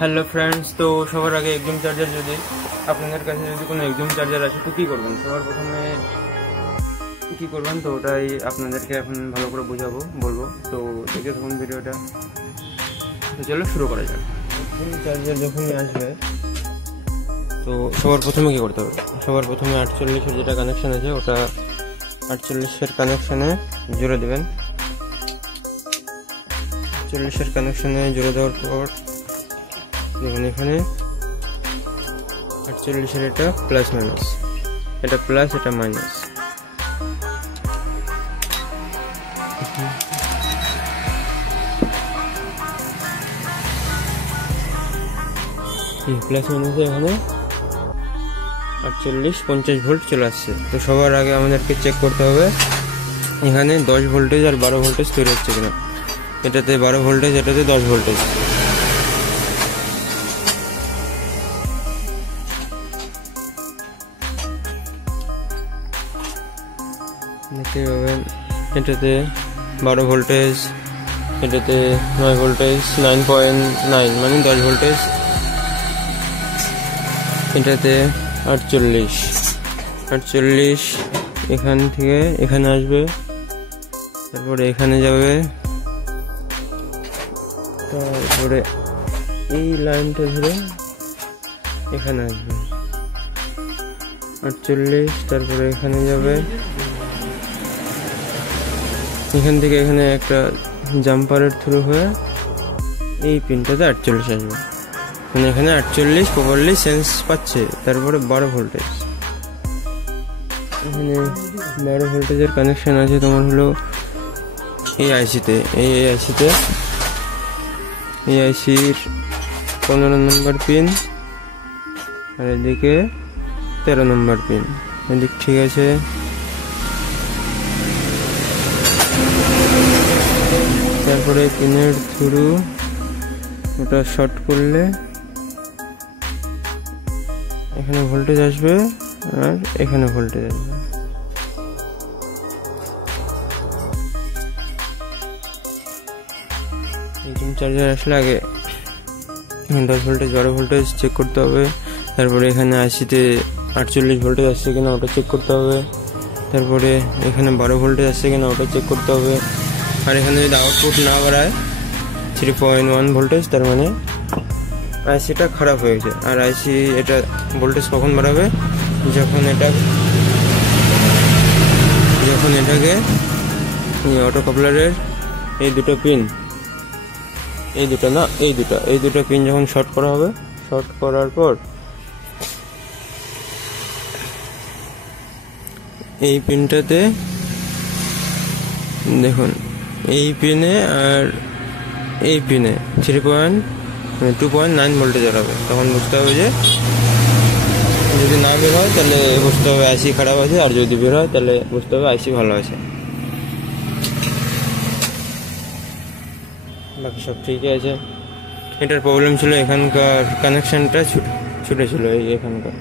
Hello friends, তো সবার আগে একজুম চার্জার যদি আপনাদের কাছে যদি কোনো একজুম চার্জার আছে তো কী করবেন, সবার প্রথমে কী করবেন তো ওটাই আপনাদেরকে এখন ভালো করে বলবো। তো দেখে তখন ভিডিওটা, তো চলো শুরু করা যাক। একজুম চার্জার যখনই আসবে তো সবার প্রথমে কী করতে হবে, সবার প্রথমে 48-এর যেটা কানেকশান আছে ওটা 48-এর কানেকশানে জুড়ে দেবেন। 48-এর কানেকশানে জুড়ে দেওয়ার পর দেখুন এখানে 48-এর এটা প্লাস মাইনাস, এটা প্লাস এটা মাইনাস। প্লাস মাইনাসে এখানে 48-50 ভোল্ট চলে আসছে। তো সবার আগে আমাদেরকে চেক করতে হবে এখানে 10 ভোল্টেজ আর 12 ভোল্টেজ তৈরি হচ্ছে কিনা। এটাতে 12 ভোল্টেজ, এটাতে 10 ভোল্টেজ। দেখতে পাবেন এটাতে 12 ভোল্টেজ, এটাতে 9 ভোল্টেজ, 9.9 মানে 10 ভোল্টেজ। এটাতে 48 এখান থেকে এখানে আসবে, তারপরে এখানে যাবে, তারপরে এই লাইনটা ধরে এখানে আসবে 48, তারপরে এখানে যাবে, এখান থেকে এখানে একটা জাম্পারের থ্রু হয়ে এই পিনটাতে 48 আসবে, মানে এখানে 48 প্রপারলি সেন্স পাচ্ছে। তারপরে 12 ভোল্টেজ, এখানে 12 ভোল্টেজের কানেকশন আছে তোমার হলো এই আইসিতে, এই আইসির 15 নম্বর পিন, আর এদিকে 13 নম্বর পিন, এদিক ঠিক আছে। তারপরে পিনের থ্রু ওটা শর্ট করলে এখানে ভোল্টেজ আসবে আর এখানে ভোল্টেজ আসবে। একদম চার্জার আসলে আগে 10 ভোল্টেজ 12 ভোল্টেজ চেক করতে হবে। তারপরে এখানে আইসিতে 48 ভোল্টেজ আসছে কিনা ওটা চেক করতে হবে। তারপরে এখানে 12 ভোল্টেজ আসছে কিনা ওটা চেক করতে হবে। আর এখানে যদি আউটপুট না বাড়ায় 3.1 ভোল্টেজ, তার মানে আইসিটা খারাপ হয়ে গেছে। আর আইসি এটা ভোল্টেজ কখন বাড়াবে, যখন এটাকে অটো কাপলারের এই দুটো পিন, এই দুটো পিন যখন শর্ট করা হবে, শর্ট করার পর এই পিনটাতে দেখুন এই পিনে আর এই পিনে 2.9 ভোল্টেজ হবে। তখন বুঝতে হবে যে যদি না বের হয় তাহলে বুঝতে হবে আইসি খারাপ আছে, আর যদি বের হয় তাহলে বুঝতে হবে আইসি ভালো আছে। বাকি সব ঠিকই আছে। এটার প্রবলেম ছিল এখানকার কানেকশানটা ছুটে ছিল, এই এখানকার